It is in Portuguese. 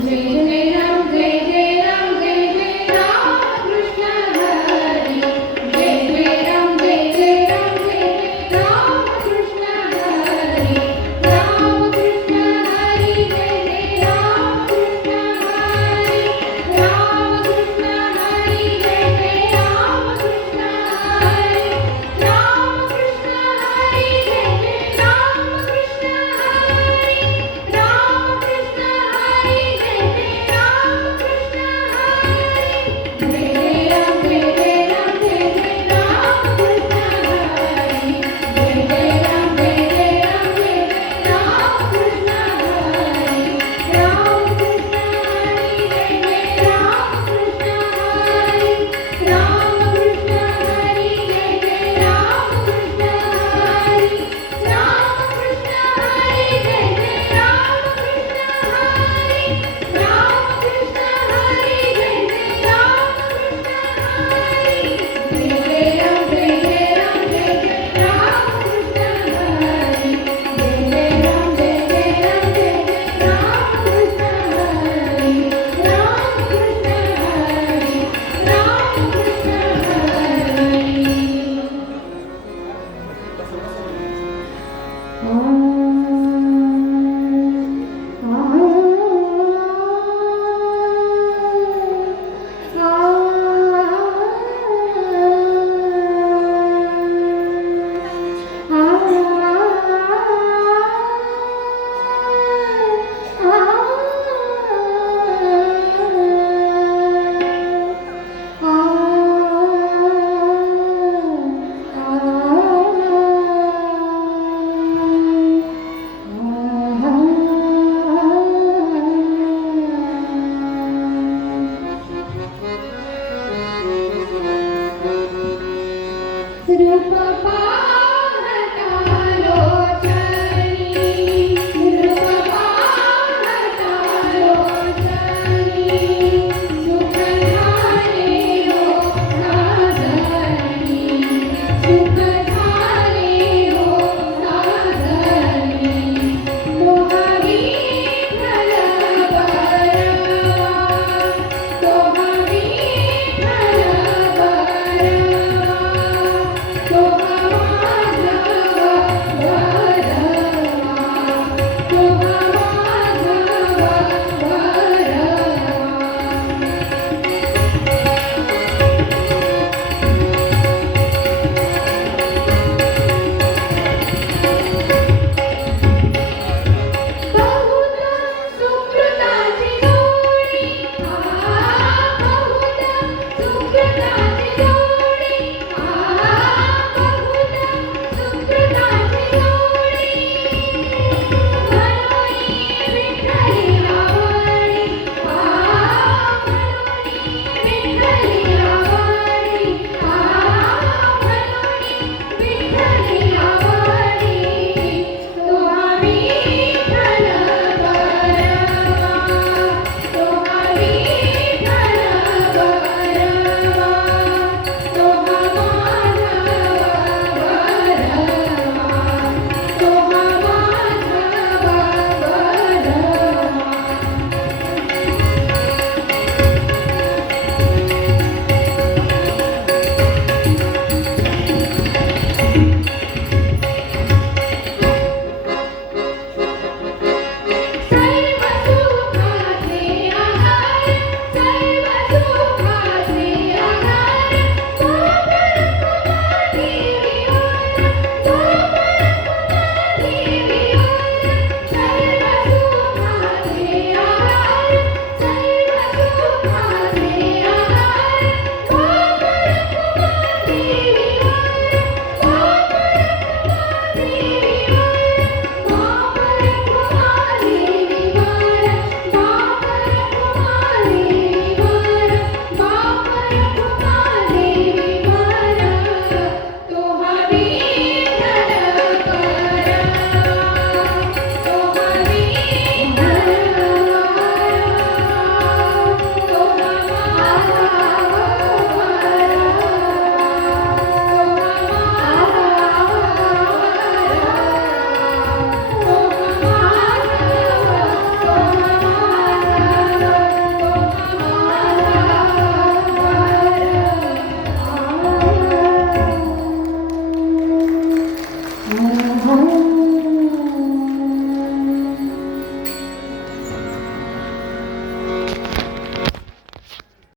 Thank. 학교